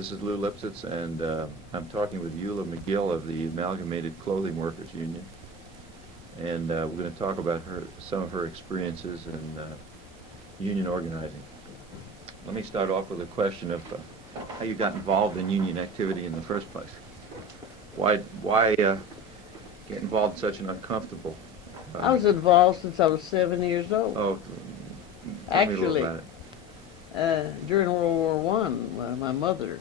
This is Lou Lipsitz, and I'm talking with Eula McGill of the Amalgamated Clothing Workers Union. And we're going to talk about some of her experiences in union organizing. Let me start off with a question of how you got involved in union activity in the first place. Why get involved in such an uncomfortable... I was involved since I was 7 years old. Oh, tell me a little Actually, about it. During World War I, my mother,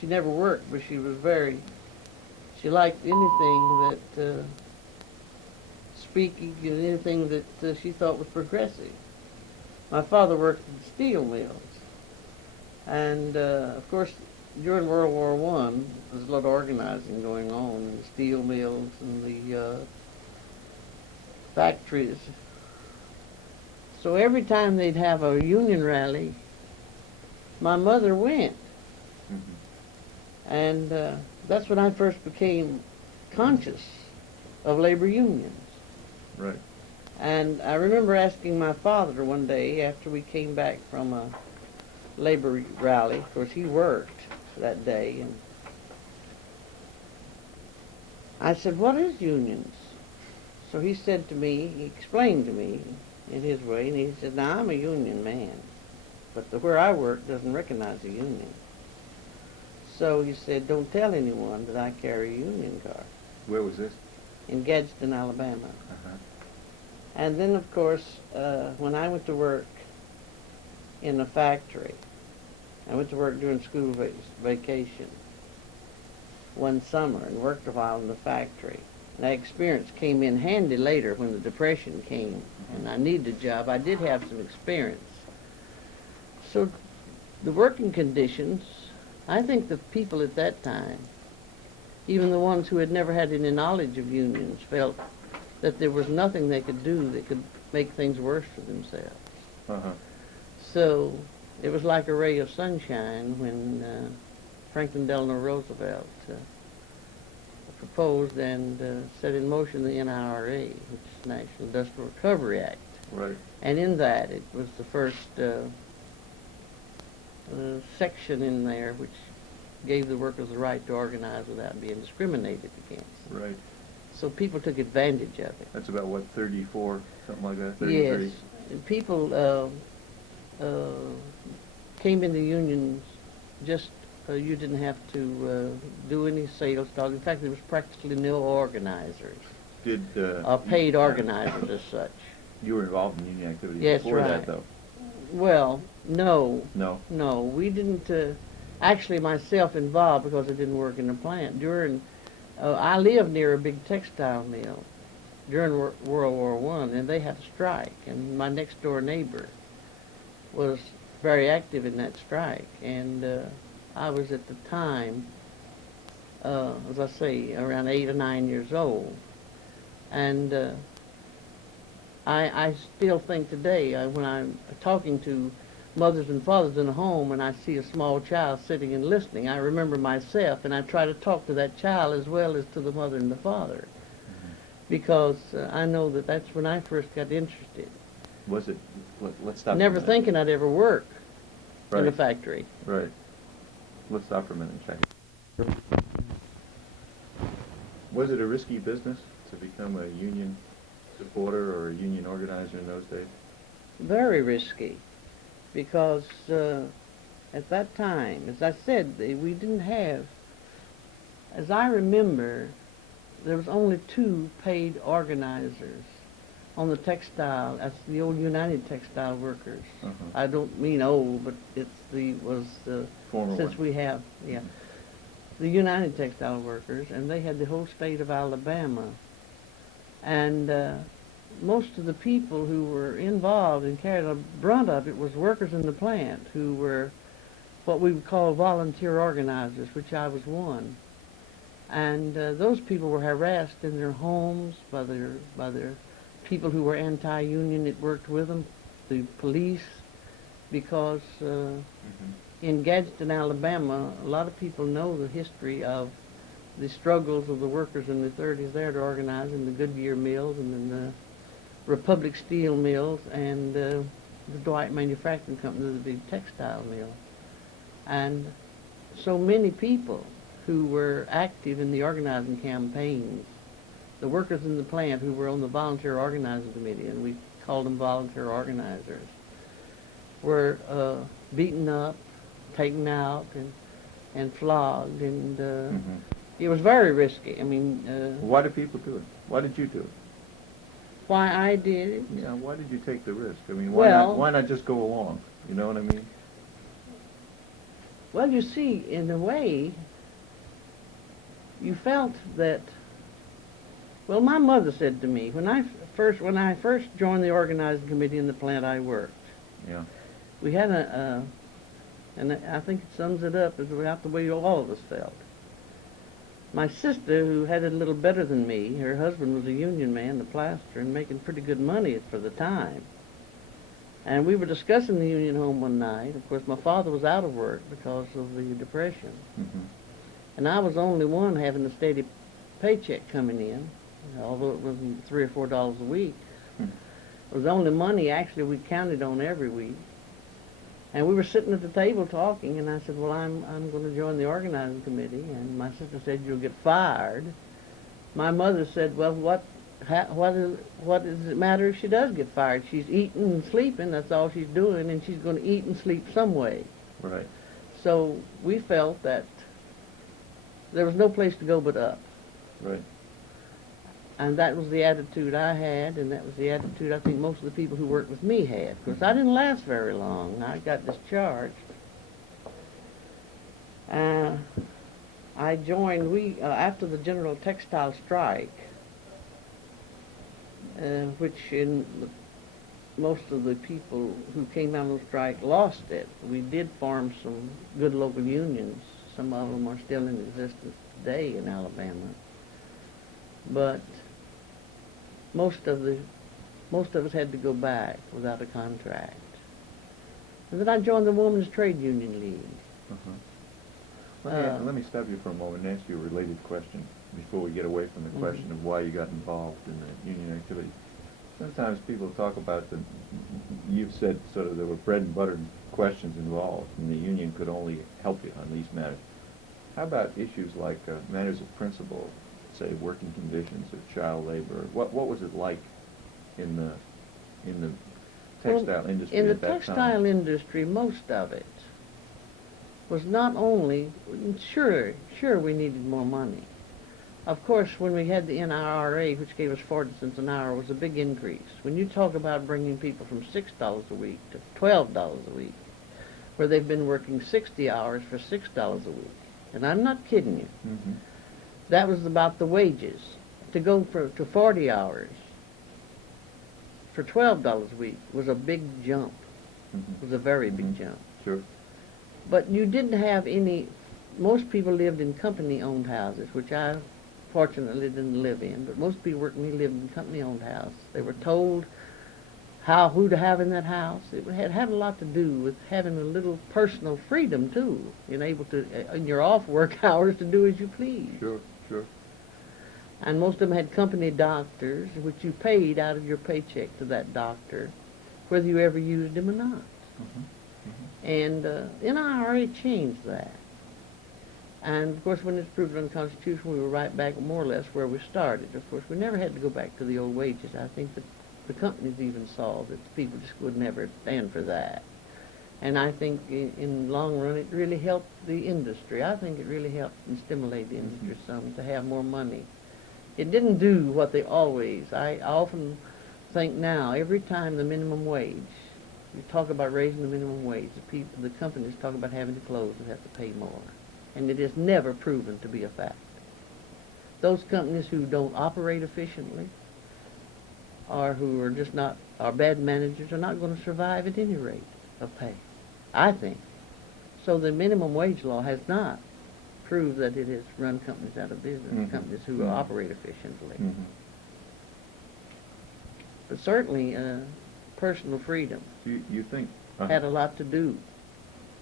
she never worked, but she liked anything that, speaking, and anything that she thought was progressive. My father worked in steel mills. And, of course, during World War I, there was a lot of organizing going on in the steel mills and the factories. So every time they'd have a union rally, my mother went. Mm-hmm. And that's when I first became conscious of labor unions. Right. And I remember asking my father one day after we came back from a labor rally. Of course, he worked that day. And I said, "What is unions?" So he said to me, he explained to me in his way, and he said, "Now, I'm a union man, but where I work doesn't recognize a union." So he said, "Don't tell anyone that I carry a union card." Where was this? In Gadsden, Alabama. Uh-huh. And then, of course, when I went to work in a factory, I went to work during school vacation one summer and worked a while in the factory. And that experience came in handy later when the Depression came and I needed a job. I did have some experience. So the working conditions, I think the people at that time, even the ones who had never had any knowledge of unions, felt that there was nothing they could do that could make things worse for themselves. Uh-huh. So it was like a ray of sunshine when Franklin Delano Roosevelt proposed and set in motion the NIRA, which is National Industrial Recovery Act. Right. And in that, it was the first section in there which gave the workers the right to organize without being discriminated against. Right. So people took advantage of it. That's about, what, 34, something like that? 33? Yes. And people came into unions just, you didn't have to do any sales talk. In fact, there was practically no organizers. Did... paid organizers as such. You were involved in union activity Yes, before right. that, though? Well, no. No? No, we didn't, actually myself involved because I didn't work in the plant. I lived near a big textile mill during World War I, and they had a strike, and my next door neighbor was very active in that strike, and I was at the time, as I say, around 8 or 9 years old, and I still think today, when I'm talking to mothers and fathers in a home and I see a small child sitting and listening, I remember myself, and I try to talk to that child as well as to the mother and the father, because I know that that's when I first got interested. Was it... Let's stop Never for a minute. thinking I'd ever work in a Right. factory. Right. Let's stop for a minute and check. Was it a risky business to become a union supporter or a union organizer in those days? Very risky, because at that time, as I said, we didn't have, as I remember, there was only 2 paid organizers on the textile. That's the old United Textile Workers. Uh-huh. I don't mean old, but it's Former since one. we have, yeah, the United Textile Workers, and they had the whole state of Alabama. And most of the people who were involved and carried the brunt of it was workers in the plant who were what we would call volunteer organizers, which I was one. And those people were harassed in their homes by their people who were anti-union that worked with them, the police, because in Gadsden, Alabama, a lot of people know the history of the struggles of the workers in the 30s there to organize in the Goodyear mills and in the Republic Steel mills and the Dwight Manufacturing Company, the big textile mill. And so many people who were active in the organizing campaigns, the workers in the plant who were on the volunteer organizing committee, and we called them volunteer organizers, were beaten up, taken out, and flogged, and it was very risky. I mean, Why do people do it? Why did you do it? why I did it? Yeah, why did you take the risk? I mean, Well- why not just go along? You know what I mean? Well, you see, in a way, you felt that. Well, my mother said to me when I first joined the organizing committee in the plant I worked, Yeah. we had and I think it sums it up as about the way all of us felt. My sister, who had it a little better than me, her husband was a union man, a plasterer, and making pretty good money for the time. And we were discussing the union home one night. Of course, my father was out of work because of the Depression. Mm-hmm. And I was the only one having a steady paycheck coming in, although it wasn't $3 or $4 a week. Hmm. It was the only money actually we counted on every week. And we were sitting at the table talking, and I said, well, I'm going to join the organizing committee. And my sister said, you'll get fired. My mother said, well, what does it matter if she does get fired? She's eating and sleeping, that's all she's doing, and she's going to eat and sleep some way. Right. So we felt that there was no place to go but up. Right. And that was the attitude I had, and that was the attitude I think most of the people who worked with me had. Of course, I didn't last very long. I got discharged. I joined, after the general textile strike, which most of the people who came out on the strike lost it. We did form some good local unions. Some of them are still in existence today in Alabama. But most of us had to go back without a contract. And then I joined the Women's Trade Union League. Let me stop you for a moment and ask you a related question before we get away from the question of why you got involved in the union activity. Sometimes people talk about you've said sort of there were bread and butter questions involved, and the union could only help you on these matters. How about issues like matters of principle, say working conditions or child labor? What was it like in the textile industry in the at that textile time? industry, most of it was not only, sure we needed more money. Of course, when we had the NRRA, which gave us 40 cents an hour, was a big increase. When you talk about bringing people from $6 a week to $12 a week, where they've been working 60 hours for $6 a week, and I'm not kidding you, Mm-hmm. that was about the wages. To go to 40 hours for $12 a week was a big jump. Mm-hmm. It was a very big Mhm. jump. Sure. But you didn't have any, most people lived in company-owned houses, which I fortunately didn't live in, but most people working me lived in company-owned houses. They were told who to have in that house. It had a lot to do with having a little personal freedom, too, and able to, in your off-work hours, to do as you please. Sure. Sure. And most of them had company doctors, which you paid out of your paycheck to that doctor, whether you ever used him or not. Mm-hmm. And NRA changed that. And, of course, when it's proved unconstitutional, we were right back more or less where we started. Of course, we never had to go back to the old wages. I think that the companies even saw that the people just would never stand for that. And I think in the long run, it really helped the industry. I think it really helped and stimulated the industry some to have more money. It didn't do what they always. I often think now, every time the minimum wage, you talk about raising the minimum wage, the companies talk about having to close and have to pay more. And it is never proven to be a fact. Those companies who don't operate efficiently or who are just not, are bad managers, are not going to survive at any rate of pay, I think. So the minimum wage law has not proved that it has run companies out of business, Mhm. companies who Mhm. operate efficiently. Mm-hmm. But certainly personal freedom You think? had a lot to do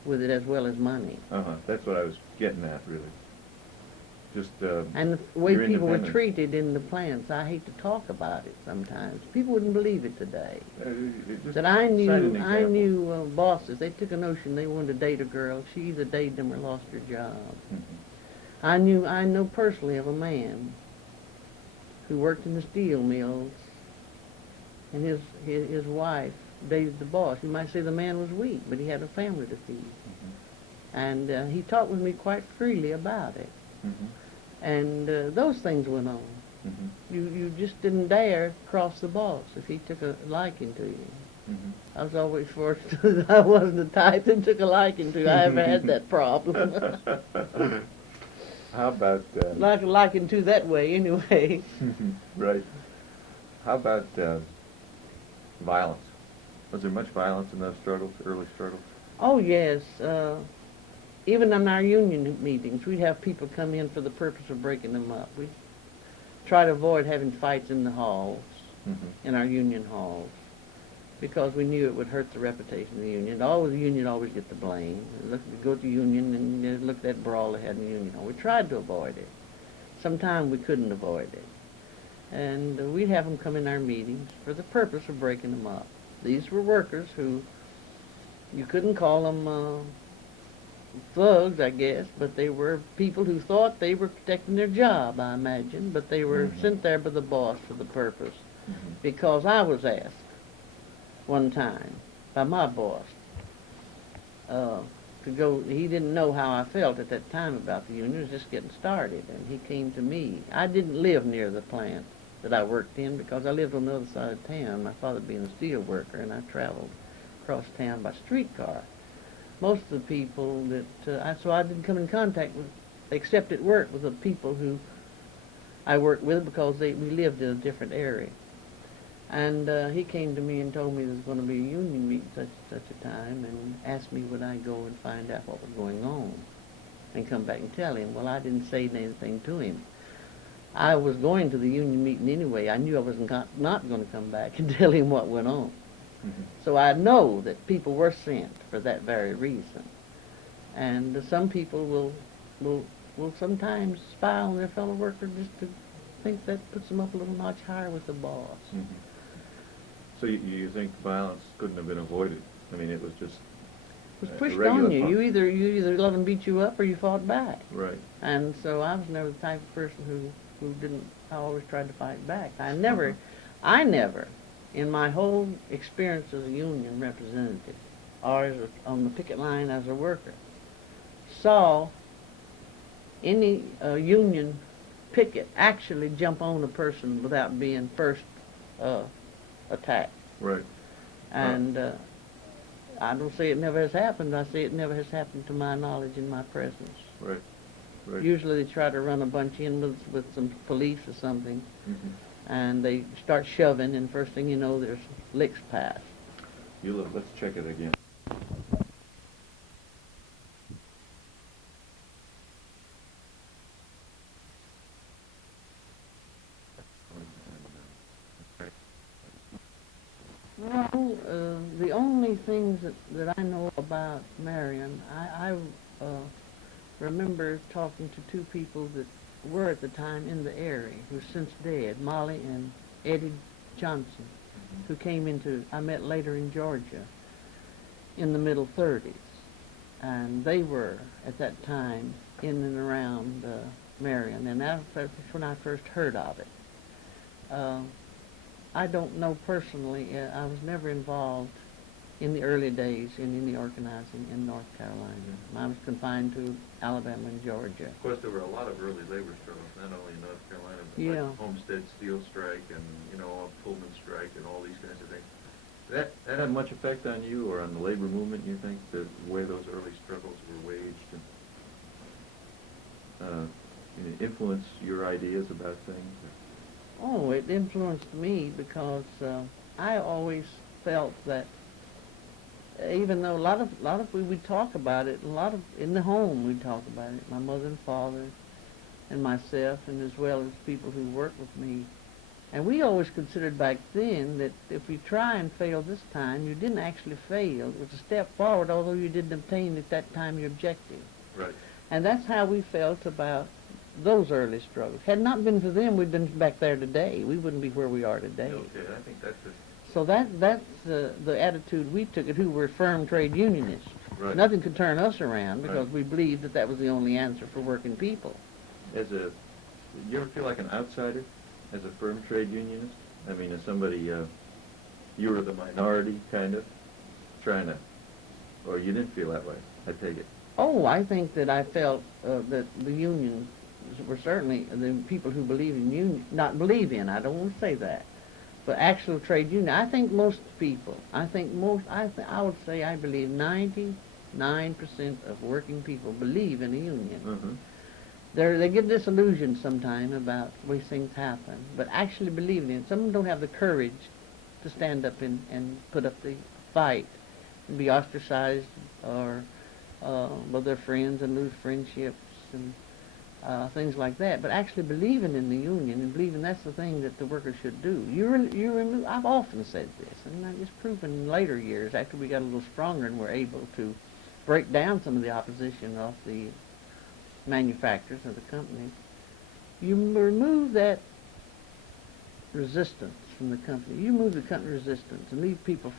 with it as well as money. That's what I was getting at, really. just And the way you're people were independent. treated in the plants, I hate to talk about it sometimes. People wouldn't believe it today. Just That I cite an knew, example. bosses. They took a notion they wanted to date a girl. She either dated them or lost her job. Mhm. I know personally of a man who worked in the steel mills, and his wife dated the boss. You might say the man was weak, but he had a family to feed. Mhm. And he talked with me quite freely about it. Mhm. And those things went on. Mhm. You just didn't dare cross the boss if he took a liking to you. Mhm. I was always fortunate I wasn't the type that took a liking to. I never had that problem. How about Like a liking to that way, anyway. right? How about violence? Was there much violence in those struggles, early struggles? Oh yes. Even in our union meetings, we'd have people come in for the purpose of breaking them up. We try to avoid having fights in the halls, Mm-hmm. in our union halls, because we knew it would hurt the reputation of the union. Always the union always get the blame. Look, go to the union and look at that brawl they had in the union hall. We tried to avoid it. Sometimes we couldn't avoid it. And we'd have them come in our meetings for the purpose of breaking them up. These were workers who, you couldn't call them thugs, I guess, but they were people who thought they were protecting their job, I imagine, but they were Mhm. sent there by the boss for the purpose. Mhm. Because I was asked one time by my boss to go. He didn't know how I felt at that time about the union. It was just getting started, and he came to me. I didn't live near the plant that I worked in because I lived on the other side of town, my father being a steel worker, and I traveled across town by streetcar. Most of the people so I didn't come in contact with, except at work, with the people who I worked with because we lived in a different area. And he came to me and told me there was going to be a union meeting such a time, and asked me would I go and find out what was going on and come back and tell him. Well, I didn't say anything to him. I was going to the union meeting anyway. I knew I wasn't not going to come back and tell him what went on. Mhm. So I know that people were sent for that very reason. And some people will sometimes spy on their fellow worker just to think that puts them up a little notch higher with the boss. Mhm. So you think violence couldn't have been avoided? I mean, it was just It was a pushed regular on you. fun- You either let them beat you up or you fought back. Right. And so I was never the type of person who didn't. I always tried to fight back. I never, in my whole experience as a union representative, or on the picket line as a worker, saw any union picket actually jump on a person without being first attacked. Right. And I don't say it never has happened. I say it never has happened to my knowledge in my presence. Right. Right. Usually they try to run a bunch in with some police or something, Mhm. and they start shoving, and first thing you know, there's licks passed. Eula, let's check it again. No, the only things that I know about Marion, I remember talking to two people that were at the time in the area, who's since dead, Molly and Eddie Johnson, who came I met later in Georgia in the middle 30s. And they were, at that time, in and around Marion, and that's when I first heard of it. I don't know personally. I was never involved in the early days in any organizing in North Carolina. I was confined to Alabama and Georgia. Of course, there were a lot of early labor struggles, not only in North Carolina, but Yeah. like Homestead Steel Strike and, Pullman Strike and all these kinds of things. That had much effect on you or on the labor movement, you think, the way those early struggles were waged and influence your ideas about things? Oh, it influenced me because I always felt that even though a lot of we'd talk about it, in the home we'd talk about it, my mother and father and myself, and as well as people who worked with me. And we always considered back then that if you try and fail this time, you didn't actually fail. It was a step forward, although you didn't obtain at that time your objective. Right. And that's how we felt about those early struggles. Had it not been for them, we'd been back there today. We wouldn't be where we are today. Okay, I think that's it. So that's the attitude we took, who were firm trade unionists. Right. Nothing could turn us around because Right. we believed that that was the only answer for working people. Did you ever feel like an outsider as a firm trade unionist? I mean, as somebody, you were the minority, kind of, trying to, or you didn't feel that way, I take it. Oh, I think that I felt that the unions were certainly the people who believe in union, not believe in, I don't want to say that, but actual trade union. I think most people, I would say I believe 99% of working people believe in a union. Mm-hmm. They get disillusioned sometime about the way things happen, but actually believe in it. Some of them don't have the courage to stand up and put up the fight and be ostracized or with their friends and lose friendships and things like that. But actually believing in the union and believing that's the thing that the workers should do. I've often said this, and it's proven in later years after we got a little stronger and were able to break down some of the opposition of the manufacturers of the companies. You remove that resistance from the company. You move the company resistance and leave people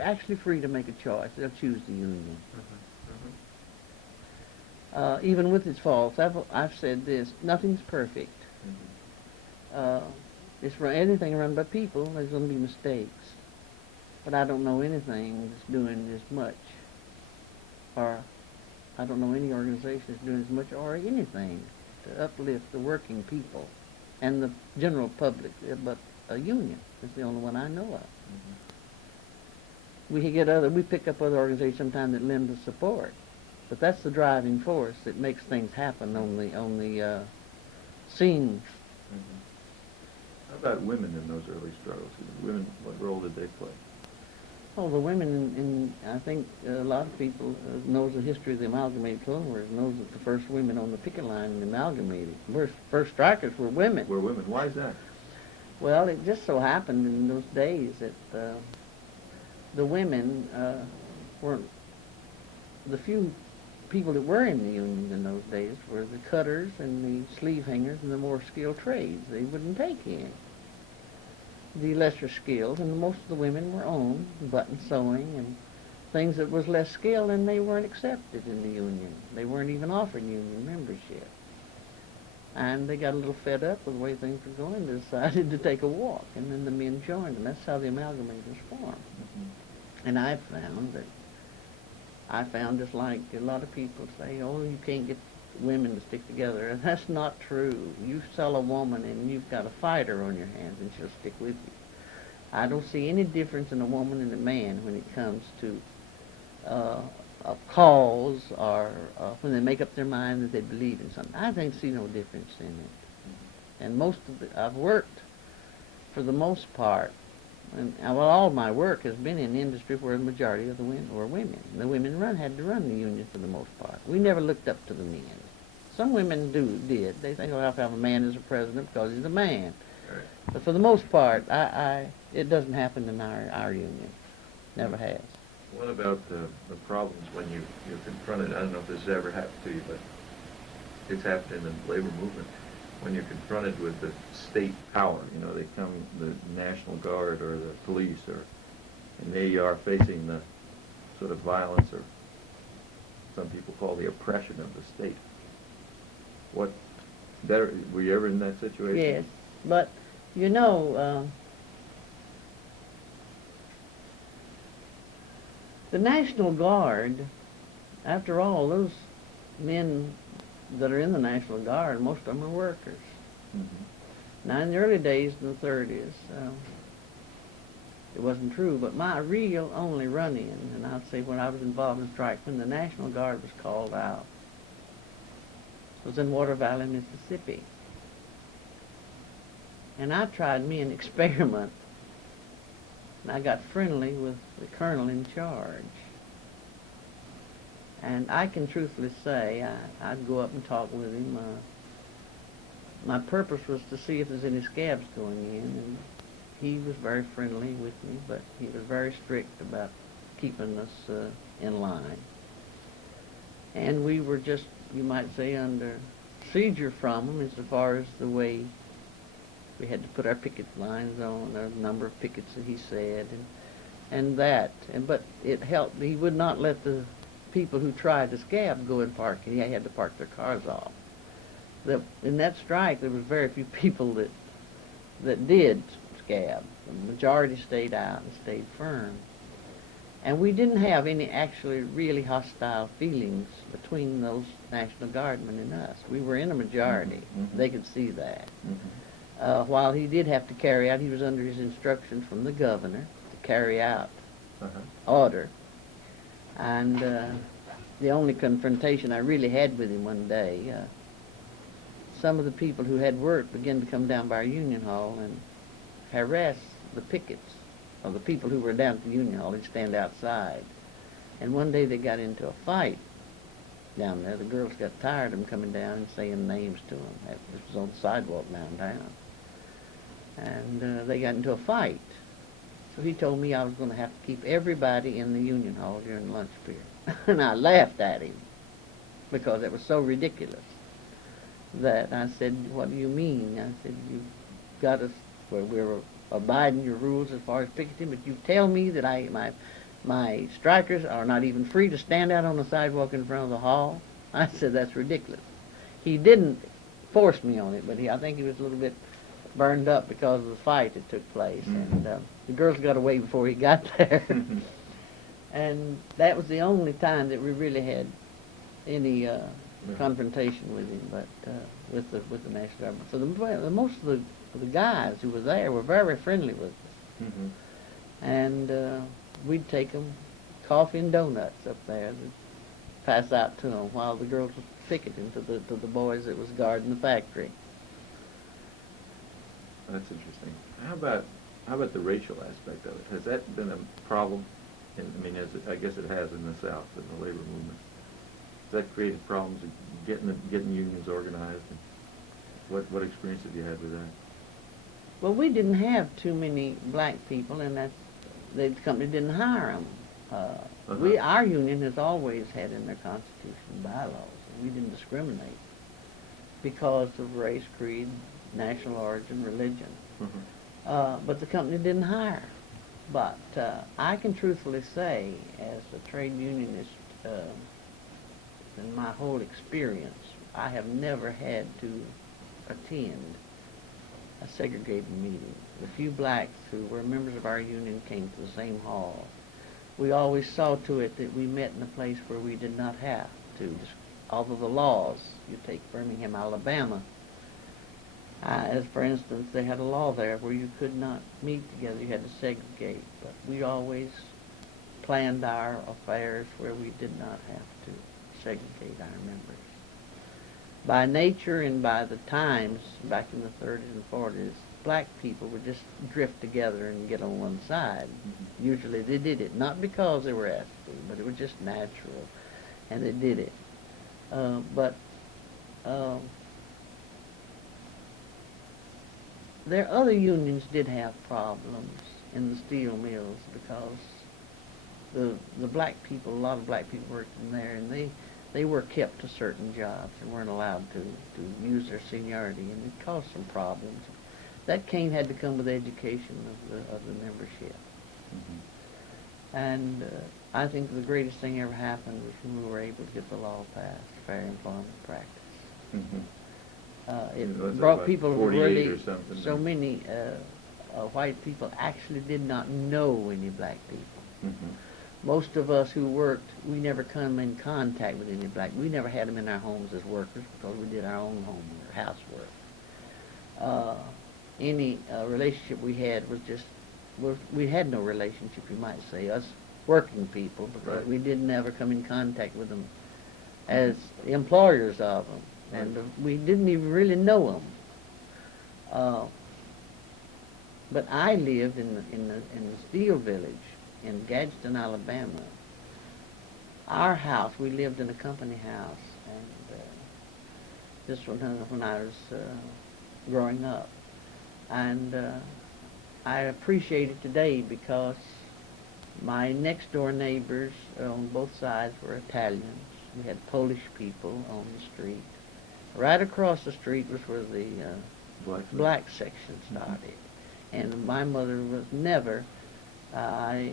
actually free to make a choice. They'll choose the union. Even with its faults, I've said this: nothing's perfect. Anything run by people, there's going to be mistakes. But I don't know anything that's doing as much, or I don't know any organization that's doing as much or anything to uplift the working people and the general public, but a union is the only one I know of. We pick up other organizations sometimes that lend us support, but that's the driving force that makes things happen on the scene. How about women in those early struggles? Women, what role did they play? Oh, the women I think a lot of people knows the history of the amalgamated clothing workers, knows that the first women on the picket line in the amalgamated, first strikers were women. Were women. Why is that? Well, it just so happened in those days that the women weren't, the few people that were in the union in those days were the cutters and the sleeve hangers and the more skilled trades. They wouldn't take in the lesser skilled, and most of the women were on button sewing and things that was less skilled, and they weren't accepted in the union. They weren't even offered union membership. And they got a little fed up with the way things were going and decided to take a walk, and then the men joined, and that's how the amalgamators formed. And I found just like a lot of people say, oh, you can't get women to stick together, and that's not true. You sell a woman and you've got a fighter on your hands and she'll stick with you. I don't see any difference in a woman and a man when it comes to a cause or when they make up their mind that they believe in something. I see no difference in it. And I've worked for the most part, and all my work has been in industry where the majority of the women were women. The women had to run the union for the most part. We never looked up to the men. Some women did. They think, oh, I have to have a man as a president because he's a man. Right. But for the most part, it doesn't happen in our union. Never has. What about the problems when you're confronted? I don't know if this has ever happened to you, but it's happened in the labor movement. When you're confronted with the state power, they come, the National Guard or the police, and they are facing the sort of violence, or some people call the oppression of the state. Were you ever in that situation? Yes, but the National Guard, after all, those men that are in the National Guard, most of them are workers. Mm-hmm. Now, in the early days, in the 30s, it wasn't true, but my real only run-in, and I'd say when I was involved in strike, when the National Guard was called out, was in Water Valley, Mississippi. And I tried me an experiment, and I got friendly with the colonel in charge. And I can truthfully say I'd go up and talk with him. My purpose was to see if there's any scabs going in, and he was very friendly with me, but he was very strict about keeping us in line. And we were just, you might say, under procedure from them as far as the way we had to put our picket lines on, the number of pickets that he said, but it helped. He would not let the people who tried to scab go and park. He had to park their cars off. In that strike, there was very few people that did scab. The majority stayed out and stayed firm. And we didn't have any actually really hostile feelings between those National Guardmen and us. We were in a majority. Mm-hmm. They could see that. Mm-hmm. While he did have to carry out, he was under his instructions from the governor to carry out order. And the only confrontation I really had with him one day, some of the people who had work began to come down by our Union Hall and harass the pickets, or the people who were down at the Union Hall. They'd stand outside. And one day they got into a fight down there. The girls got tired of them coming down and saying names to them. This was on the sidewalk downtown. And they got into a fight. So he told me I was going to have to keep everybody in the Union Hall during lunch period. And I laughed at him because it was so ridiculous that I said, "What do you mean?" I said, "You've got us, well, we're abiding your rules as far as picketing, but you tell me that my strikers are not even free to stand out on the sidewalk in front of the hall?" I said, "That's ridiculous." He didn't force me on it, but I think he was a little bit burned up because of the fight that took place. Mm-hmm. And the girls got away before he got there. And that was the only time that we really had any confrontation with him, but with the National Government. So most of the guys who were there were very friendly with us. Mm-hmm. And we'd take them coffee and donuts up there to pass out to them while the girls were picketing to the boys that was guarding the factory. That's interesting. How about the racial aspect of it? Has that been a problem? I guess it has in the South in the labor movement. Has that created problems of getting unions organized? And what experience have you had with that? Well, we didn't have too many black people, and the company didn't hire them. Our union has always had in their constitution bylaws, and we didn't discriminate because of race, creed, national origin, religion. Mm-hmm. But the company didn't hire. But I can truthfully say, as a trade unionist, in my whole experience, I have never had to attend a segregated meeting. The few blacks who were members of our union came to the same hall. We always saw to it that we met in a place where we did not have to. Although the laws, you take Birmingham, Alabama, as for instance, they had a law there where you could not meet together, you had to segregate. But we always planned our affairs where we did not have to segregate our members. By nature and by the times, back in the 30s and 40s, black people would just drift together and get on one side. Mm-hmm. Usually they did it, not because they were asked to, but it was just natural, and they did it. Their other unions did have problems in the steel mills because the black people, a lot of black people worked in there, and they were kept to certain jobs and weren't allowed to use their seniority, and it caused some problems. That had to come with education of the membership. Mm-hmm. And I think the greatest thing ever happened was when we were able to get the law passed, Fair Employment Practice. Mm-hmm. It brought people really, so many white people actually did not know any black people. Mm-hmm. Most of us who worked, we never come in contact with any black. We never had them in our homes as workers because we did our own homework, housework. Any relationship we had was just, we had no relationship, you might say, us working people, because we didn't ever come in contact with them as employers of them. And we didn't even really know them. But I lived in the steel village in Gadsden, Alabama. Our house, we lived in a company house, and this was when I was growing up. And I appreciate it today because my next door neighbors on both sides were Italians. We had Polish people on the street. Right across the street was where the black section Mhm. started. And my mother was never, I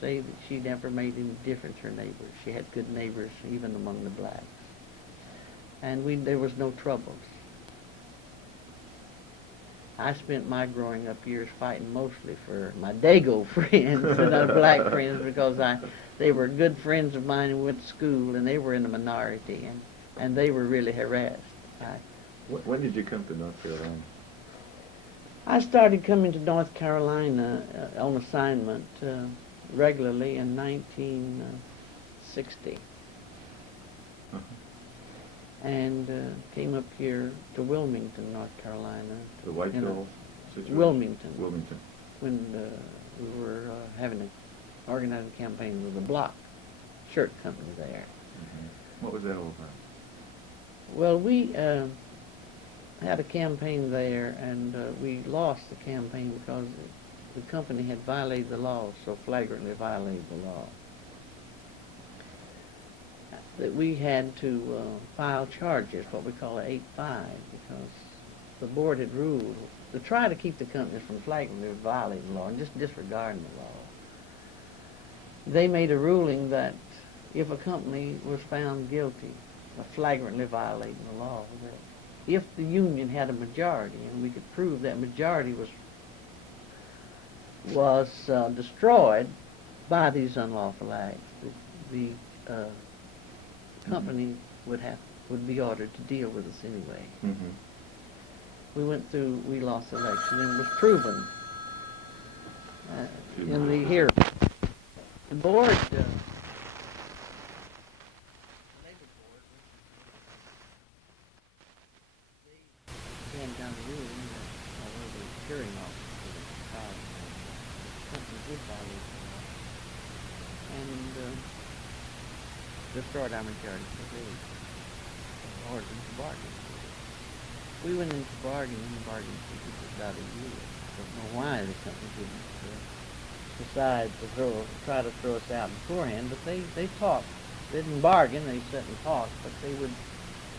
say that she never made any difference to her neighbors. She had good neighbors even among the blacks. And there was no troubles. I spent my growing up years fighting mostly for my Dago friends and our black friends because they were good friends of mine who went to school, and they were in a minority, and they were really harassed. When did you come to North Carolina? I started coming to North Carolina on assignment regularly in 1960. Uh-huh. And came up here to Wilmington, North Carolina. The Whiteville situation? Wilmington. Wilmington. When we were organizing a campaign with a block shirt company there. Mm-hmm. What was that all about? Well, we had a campaign there, and we lost the campaign because the company had violated the law, so flagrantly violated the law, that we had to file charges, what we call an 8-5, because the board had ruled to try to keep the companies from flagrantly violating the law and just disregarding the law. They made a ruling that if a company was found guilty of flagrantly violating the law, that if the union had a majority and we could prove that majority was destroyed by these unlawful acts, the company would be ordered to deal with us anyway. Mm-hmm. We lost the election, and it was proven in the hearing. The board, the labor board, they handed down the ruling that although the hearing officer filed the company did violate the law and destroyed our majority, so they ordered them to bargain. We went into bargaining, and the bargain took about a year. I don't know why the company didn't decide to try to throw us out beforehand, but they talked. They didn't bargain, they sat and talked, but they would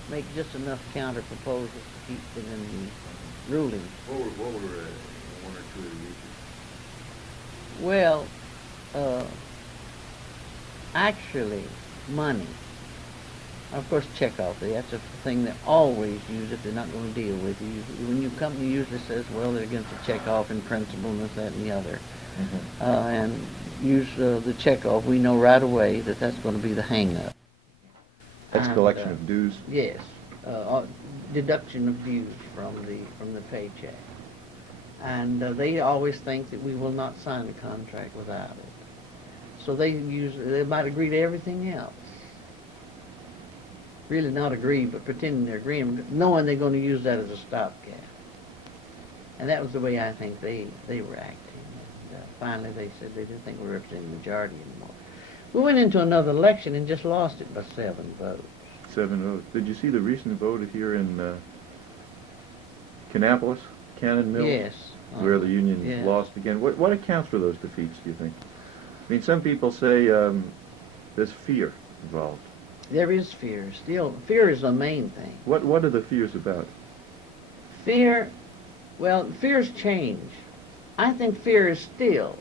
make just enough counter proposals to keep within the ruling. What were one or two of the issues? Well, actually, money. Of course, checkoff. That's a thing they always use if they're not going to deal with you. When your company usually says, well, they're against the checkoff in principle and this, that, and the other. Mm-hmm. And use the checkoff, we know right away that that's going to be the hang-up. That's collection of dues? Yes. Deduction of dues from the paycheck. And they always think that we will not sign a contract without it. So they might agree to everything else. Really not agree, but pretending they're agreeing, knowing they're going to use that as a stopgap. And that was the way I think they were acting. And, finally, they said they didn't think we were representing the majority anymore. We went into another election and just lost it by 7 votes. 7 votes. Did you see the recent vote here in Kannapolis, Cannon Mills? Yes. Where the Union yeah. lost again. What accounts for those defeats, do you think? I mean, some people say there's fear involved. There is fear. Still, fear is the main thing. What are the fears about? Fear, well, fears change. I think fear is still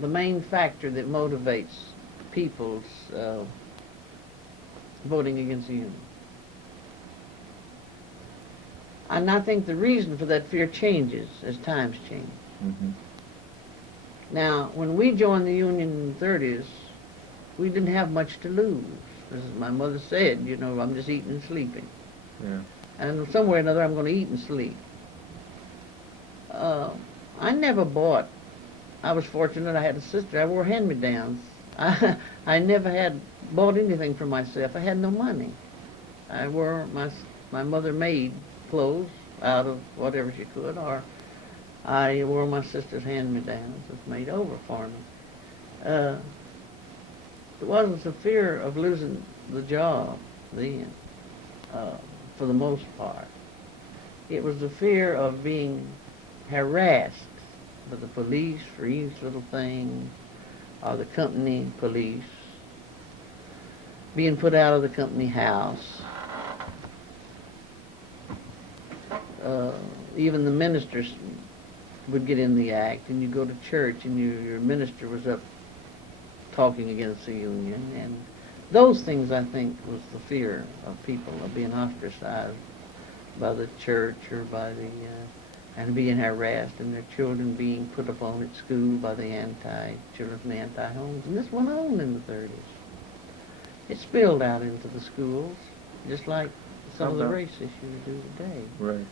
the main factor that motivates people's voting against the union. And I think the reason for that fear changes as times change. Mm-hmm. Now, when we joined the union in the 30s, we didn't have much to lose. As my mother said, you know, I'm just eating and sleeping. Yeah. And somewhere or another, I'm going to eat and sleep. I never bought. I was fortunate I had a sister. I wore hand-me-downs. I never had bought anything for myself. I had no money. I wore my mother made clothes out of whatever she could, or I wore my sister's hand-me-downs. It was made over for me. It wasn't the fear of losing the job then, for the most part. It was the fear of being harassed by the police for each little thing, or the company police, being put out of the company house, even the ministers would get in the act, and you go to church, and your minister was up talking against the union, and those things, I think, was the fear of people of being ostracized by the church or by the and being harassed, and their children being put upon at school by the children from the anti-homes. And this went on in the 30s. It spilled out into the schools, just like some of the race issues do today. Right.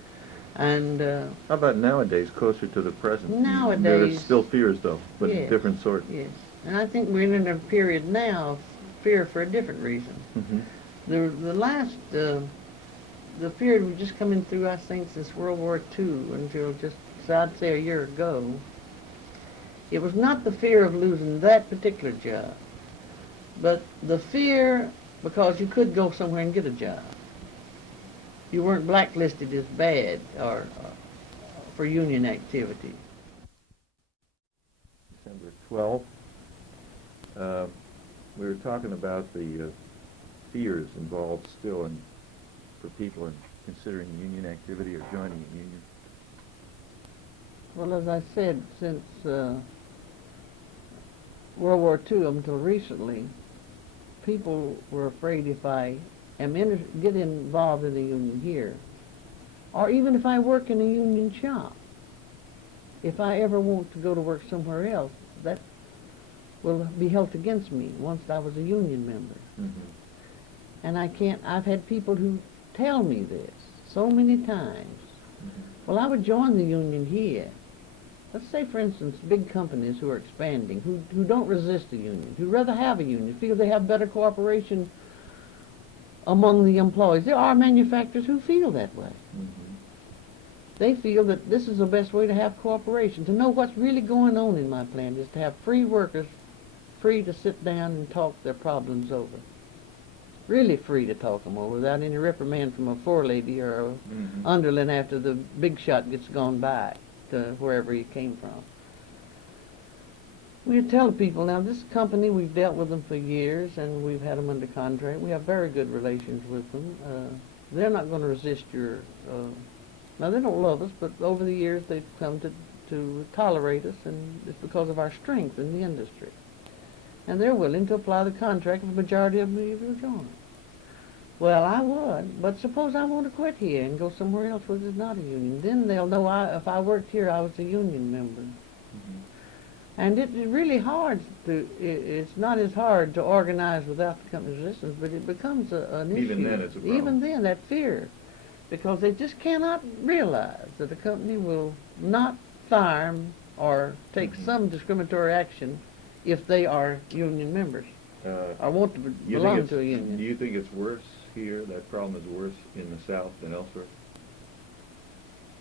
And how about nowadays, closer to the present? Nowadays, there's still fears, though, but yes, different sort. Yes, and I think we're in a period now of fear for a different reason. Mm-hmm. The last the period we've just coming through, I think, since World War II until just, so I'd say, a year ago, it was not the fear of losing that particular job, but the fear because you could go somewhere and get a job. You weren't blacklisted as bad or for union activity. December 12th, we were talking about the fears involved still for people in considering union activity or joining a union. Well, as I said, since World War II until recently, people were afraid if I get involved in a union here, or even if I work in a union shop, if I ever want to go to work somewhere else, that will be held against me once I was a union member. Mm-hmm. And I've had people who tell me this so many times. Mm-hmm. Well, I would join the union here. Let's say, for instance, big companies who are expanding, who don't resist the union, who rather have a union, feel they have better cooperation among the employees. There are manufacturers who feel that way. Mm-hmm. They feel that this is the best way to have cooperation. To know what's really going on in my plant is to have free workers, free to sit down and talk their problems over. Really free to talk them over without any reprimand from a forelady or a Mm-hmm. underling after the big shot gets gone by to wherever he came from. We tell people, now this company, we've dealt with them for years and we've had them under contract. We have very good relations with them. They're not going to resist your, now they don't love us, but over the years they've come to tolerate us, and it's because of our strength in the industry. And they're willing to apply the contract if the majority of them will join. Well, I would, but suppose I want to quit here and go somewhere else where there's not a union. Then they'll know if I worked here, I was a union member. Mm-hmm. And it's really hard it's not as hard to organize without the company's resistance, but it becomes an issue. Even then it's a problem. Even then, that fear. Because they just cannot realize that the company will not fire them or take Mm-hmm. some discriminatory action if they are union members or want to belong to a union. Do you think it's worse here, that problem is worse in the South than elsewhere?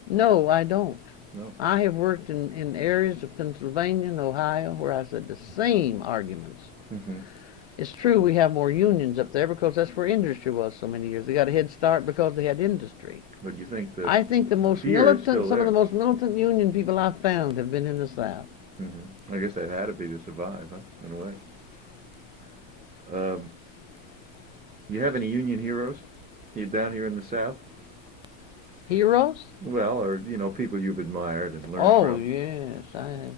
No, I don't. No. I have worked in areas of Pennsylvania and Ohio where I said the same arguments. Mm-hmm. It's true we have more unions up there because that's where industry was so many years. They got a head start because they had industry. But you think that I think the most fear is militant, still some of there. the most militant union people I've found have been in the South. Mm-hmm. I guess that had to be to survive, huh, in a way. You have any union heroes down here in the South? Heroes? Well, or, people you've admired and learned Oh, from. yes, I have.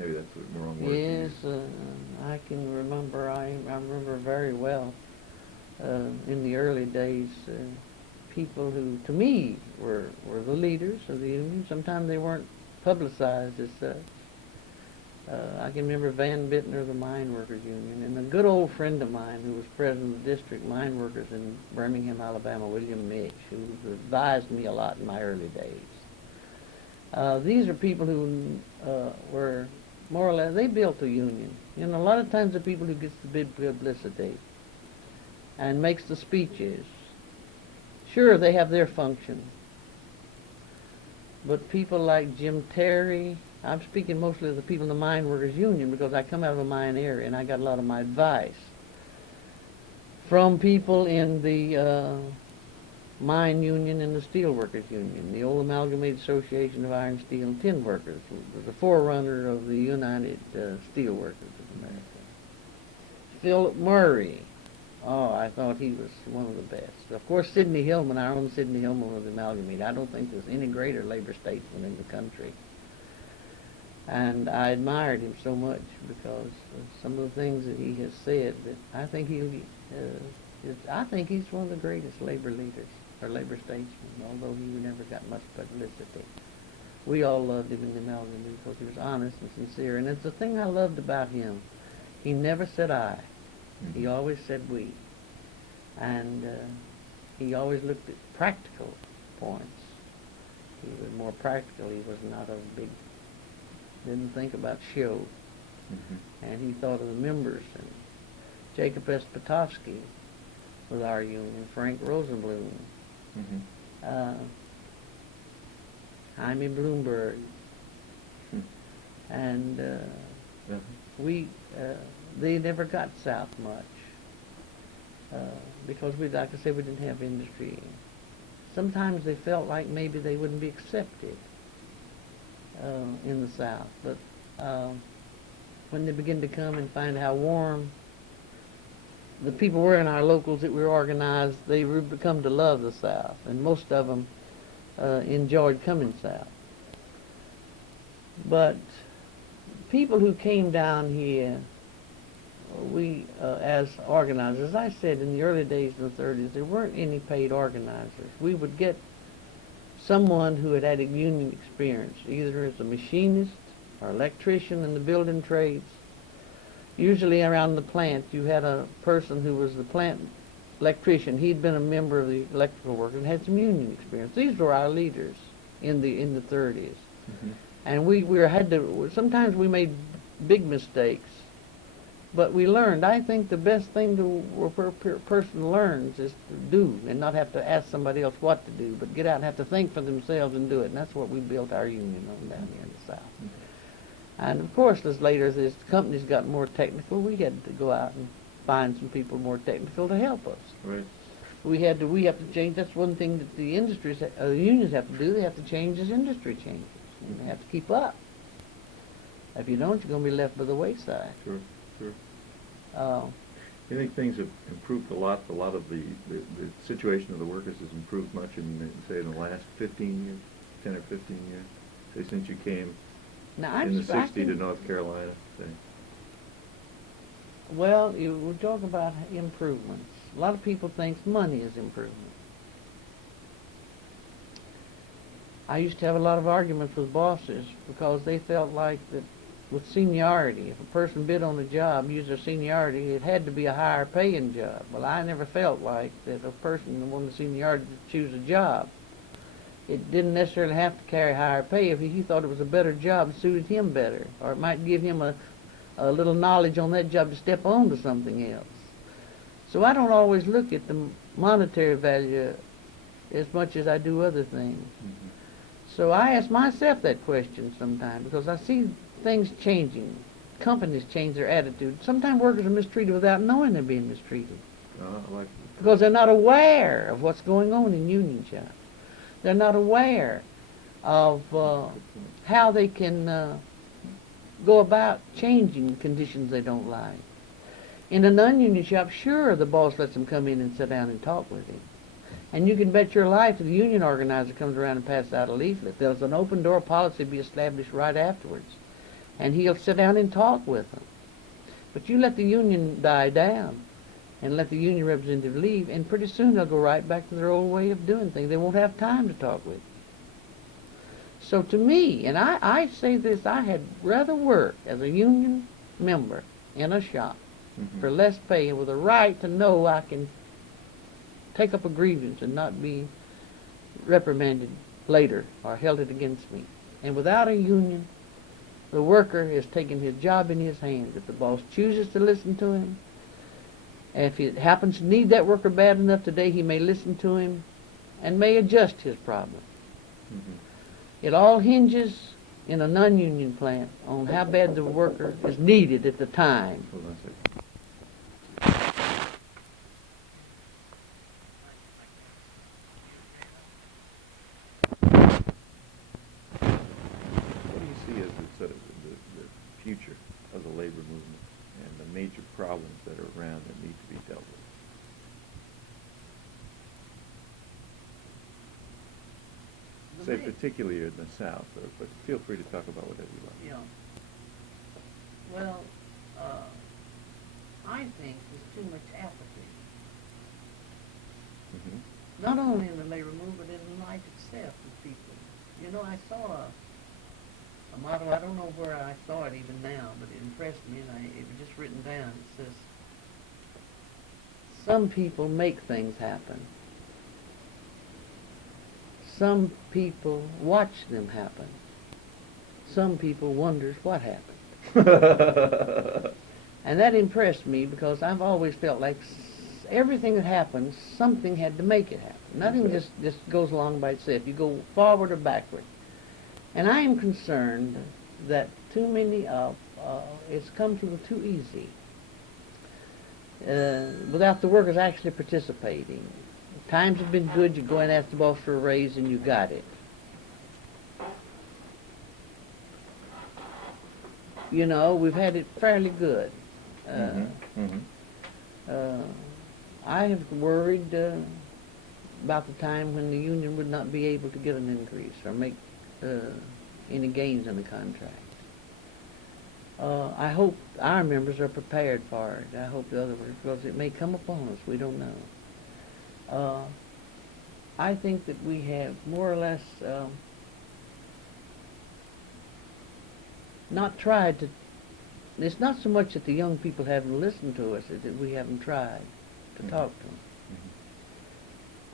Maybe that's the wrong word. Yes, I can remember, I remember very well in the early days people who, to me, were the leaders of the union. Sometimes they weren't publicized as such. I can remember Van Bittner of the Mine Workers Union, and a good old friend of mine who was president of the district mine workers in Birmingham, Alabama, William Mitch, who advised me a lot in my early days. These are people who were more or less, they built a union. A lot of times the people who gets the big publicity and makes the speeches, sure, they have their function. But people like Jim Terry, I'm speaking mostly of the people in the Mine Workers Union because I come out of a mine area and I got a lot of my advice from people in the mine union and the steel workers union, the old Amalgamated Association of Iron, Steel, and Tin Workers, the forerunner of the United Steel Workers of America. Philip Murray, Oh, I thought he was one of the best. Of course, Sidney Hillman, our own Sidney Hillman was amalgamated. I don't think there's any greater labor statesman in the country. And I admired him so much because of some of the things that he has said. That I think I think he's one of the greatest labor leaders or labor statesmen. Although he never got much publicity, we all loved him in the amalgamated because he was honest and sincere. And it's the thing I loved about him. He never said I. He always said we. And he always looked at practical points. He was more practical. He was not a big, didn't think about show. And he thought of the members. And Jacob S. Potofsky with our union, Frank Rosenblum, Jaime Bloomberg. And they never got south much because like I said, we didn't have industry. Sometimes they felt like maybe they wouldn't be accepted in the South, but when they begin to come and find how warm the people were in our locals that were organized, they become to love the South, and most of them enjoyed coming south. But people who came down here, we, as organizers, as I said, in the early days of the 30s, there weren't any paid organizers. We would get someone who had had a union experience, either as a machinist or electrician in the building trades. Usually around the plant, you had a person who was the plant electrician. He'd been a member of the electrical workers and had some union experience. These were our leaders in the 30s. And we had to, sometimes we made big mistakes, but we learned. I think the best thing a person learns is to do and not have to ask somebody else what to do, but get out and have to think for themselves and do it. And that's what we built our union on down here in the South. And of course, as later as the companies got more technical, we had to go out and find some people more technical to help us. Right. We have to change. That's one thing that the unions have to do. They have to change as industry changes. And they have to keep up. If you don't, you're going to be left by the wayside. Sure. You think things have improved a lot? A lot of the situation of the workers has improved much in, say, in the last 15 years, 10 or 15 years, say, since you came in the 60s to North Carolina, say. Well, we talk about improvements. A lot of people think money is improvement. I used to have a lot of arguments with bosses because they felt like that with seniority, if a person bid on a job, used their seniority, it had to be a higher paying job. Well, I never felt like that a person who wanted seniority to choose a job. It didn't necessarily have to carry higher pay if he thought it was a better job and suited him better, or it might give him a little knowledge on that job to step on to something else. So I don't always look at the monetary value as much as I do other things. So I ask myself that question sometimes because I see things changing. Companies change their attitude. Sometimes workers are mistreated without knowing they're being mistreated because they're not aware of what's going on in union shops. They're not aware of how they can go about changing conditions they don't like. In a non-union shop, sure, the boss lets them come in and sit down and talk with him. And you can bet your life that the union organizer comes around and passes out a leaflet. There's an open door policy be established right afterwards. And he'll sit down and talk with them. But you let the union die down and let the union representative leave, and pretty soon they'll go right back to their old way of doing things. They won't have time to talk with you. So to me, and I say this, I had rather work as a union member in a shop for less pay and with a right to know I can take up a grievance and not be reprimanded later or held it against me. And without a union, the worker is taking his job in his hands. If the boss chooses to listen to him, if he happens to need that worker bad enough today, he may listen to him and may adjust his problem. It all hinges in a non-union plant on how bad the worker is needed at the time. Hold on a second. What do you see as the future of the labor movement and the major problems that are around that need to be dealt with? say particularly in the South, but feel free to talk about whatever you like. Yeah. Well, I think there's too much apathy. Mm-hmm. Not only in the labor movement, but in life itself with people. You know, I saw a motto, I don't know where I saw it even now, but it impressed me, and it was just written down. It says, some people make things happen. Some people watch them happen. Some people wonders what happened. And that impressed me because I've always felt like everything that happens, something had to make it happen. Nothing just goes along by itself. You go forward or backward. And I am concerned that too many it's come to them too easy. Without the workers actually participating. Times have been good, you go and ask the boss for a raise and you got it. You know, we've had it fairly good. I have worried about the time when the union would not be able to get an increase or make any gains in the contract. I hope our members are prepared for it. I hope the other ones, because it may come upon us. We don't know. I think that we have more or less not tried to. It's not so much that the young people haven't listened to us, it's that we haven't tried to talk to them.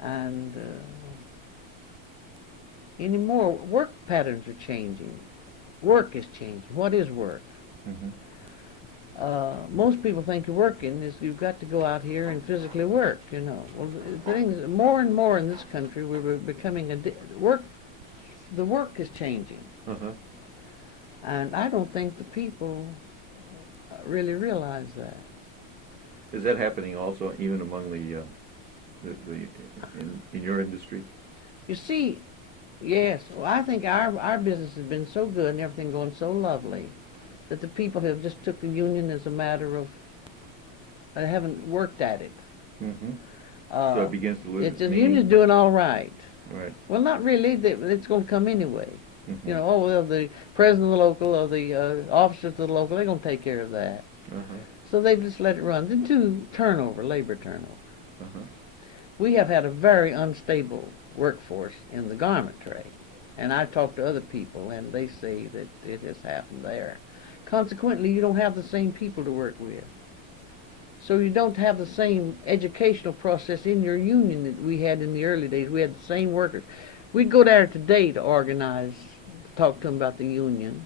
And anymore, work patterns are changing. Work is changing. What is work? Most people think working is you've got to go out here and physically work, you know. Well, things more and more in this country, we're becoming the work is changing. And I don't think the people really realize that. Is that happening also even among in your industry? You see, yes. Well, I think our business has been so good and everything going so lovely that the people have just took the union as a matter of they haven't worked at it. So it begins to lose its the meaning. union's doing all right. Right. Well, not really. It's going to come anyway. You know, oh, well, the president of the local or the officers of the local, they're going to take care of that. So they just let it run. Then labor turnover. We have had a very unstable workforce in the garment trade. And I talk to other people, and they say that it has happened there. Consequently, you don't have the same people to work with. So you don't have the same educational process in your union that we had in the early days. We had the same workers. We'd go there today to organize, talk to them about the union,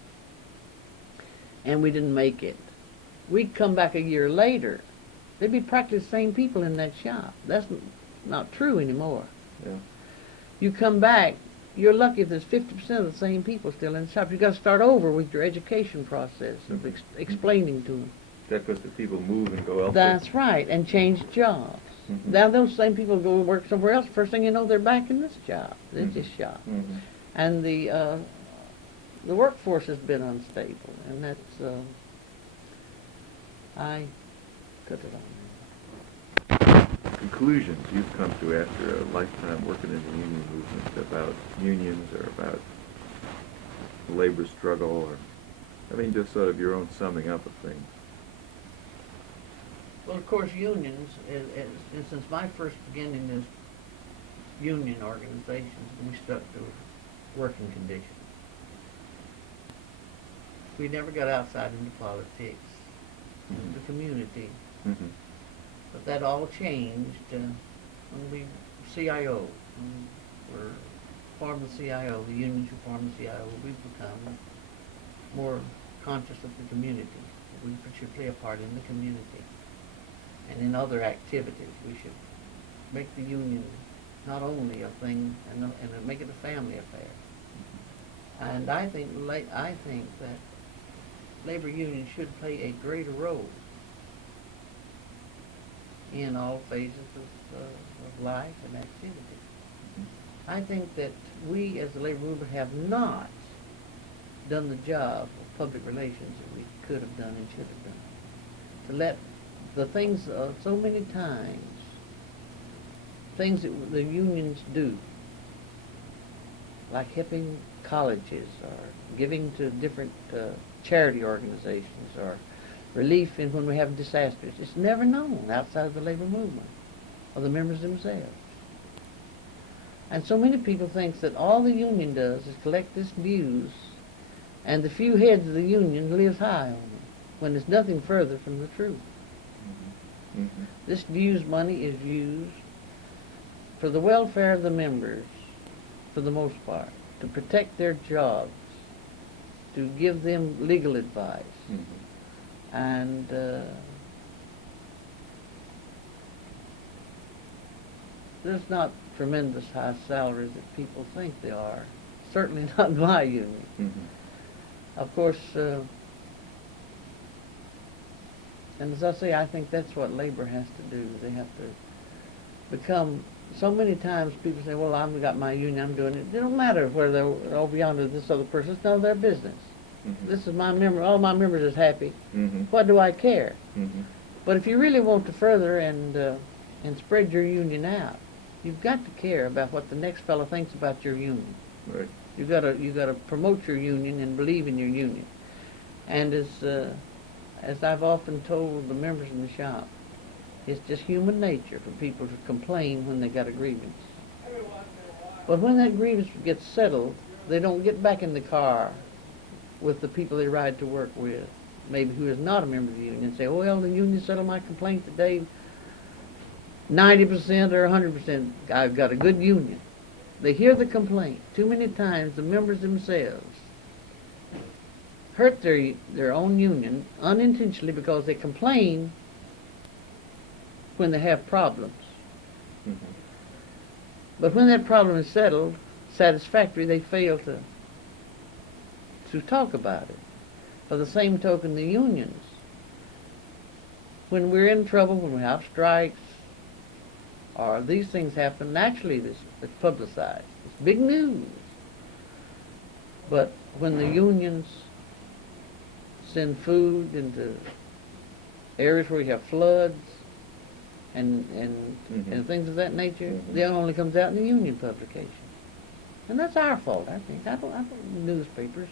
and we didn't make it. We'd come back a year later. They'd be practically the same people in that shop. That's not true anymore. Yeah. You come back, you're lucky if there's 50% of the same people still in the shop. You've got to start over with your education process of explaining to them. That's because the people move and go elsewhere. That's right, and change jobs. Now those same people go work somewhere else. First thing you know, they're back in this job, this shop. And the workforce has been unstable, and that's I put it on. Conclusions you've come to after a lifetime working in the union movement about unions or about labor struggle, or just sort of your own summing up of things. Well, of course, unions, since my first beginning as union organizations, we stuck to working conditions. We never got outside into politics, the community. But that all changed when we CIO. When we formed the CIO, the unions who formed the CIO, we've become more conscious of the community. We should play a part in the community. And in other activities, we should make the union not only a thing, and make it a family affair. And I think that labor unions should play a greater role in all phases of life and activity. I think that we, as the labor movement, have not done the job of public relations that we could have done and should have done. To let the things, so many times, things that the unions do, like helping colleges or giving to different charity organizations or relief in when we have disasters. It's never known outside of the labor movement or the members themselves. And so many people think that all the union does is collect this dues, and the few heads of the union lives high on them, when there's nothing further from the truth. Mm-hmm. Mm-hmm. This dues money is used for the welfare of the members, for the most part, to protect their jobs, to give them legal advice, Mm-hmm. and there's not tremendous high salaries that people think there are. Certainly not in my union. Mm-hmm. Of course, and as I say, I think that's what labor has to do. They have to become, so many times people say, well, I've got my union, I'm doing it. It don't matter whether they're over yonder this other person. It's none of their business. Mm-hmm. This is my member. All my members is happy. Mm-hmm. What do I care? Mm-hmm. But if you really want to further and spread your union out, you've got to care about what the next fellow thinks about your union. Right. You gotta promote your union and believe in your union. And as I've often told the members in the shop, it's just human nature for people to complain when they got a grievance. But when that grievance gets settled, they don't get back in the car with the people they ride to work with, maybe who is not a member of the union, and say, oh, well, the union settled my complaint today 90% or 100%. I've got a good union. They hear the complaint. Too many times the members themselves hurt their own union unintentionally because they complain when they have problems. Mm-hmm. But when that problem is settled, satisfactory, they fail to talk about it. For the same token, the unions, when we're in trouble, when we have strikes, or these things happen, naturally it's publicized. It's big news. But when the unions send food into areas where we have floods and Mm-hmm. things of that nature, Mm-hmm. it only comes out in the union publication. And that's our fault, I think. I don't newspapers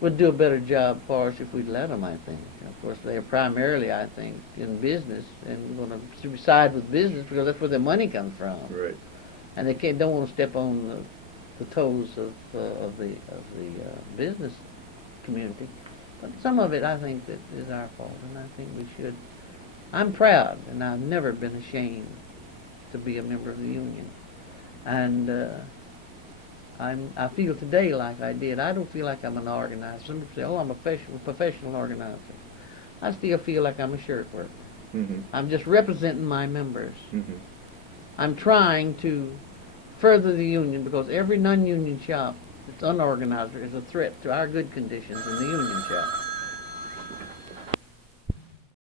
would do a better job for us if we'd let them, I think. Of course, they are primarily, I think, in business and going to side with business because that's where their money comes from. Right. And they don't want to step on the toes of the business community. But some of it, I think, that is our fault, and I think we should. I'm proud, and I've never been ashamed to be a member of the union. And I feel today like I did. I don't feel like I'm an organizer. Some people say, oh, I'm a professional organizer. I still feel like I'm a shirt worker. Mm-hmm. I'm just representing my members. Mm-hmm. I'm trying to further the union because every non-union shop that's unorganized is a threat to our good conditions in the union shop.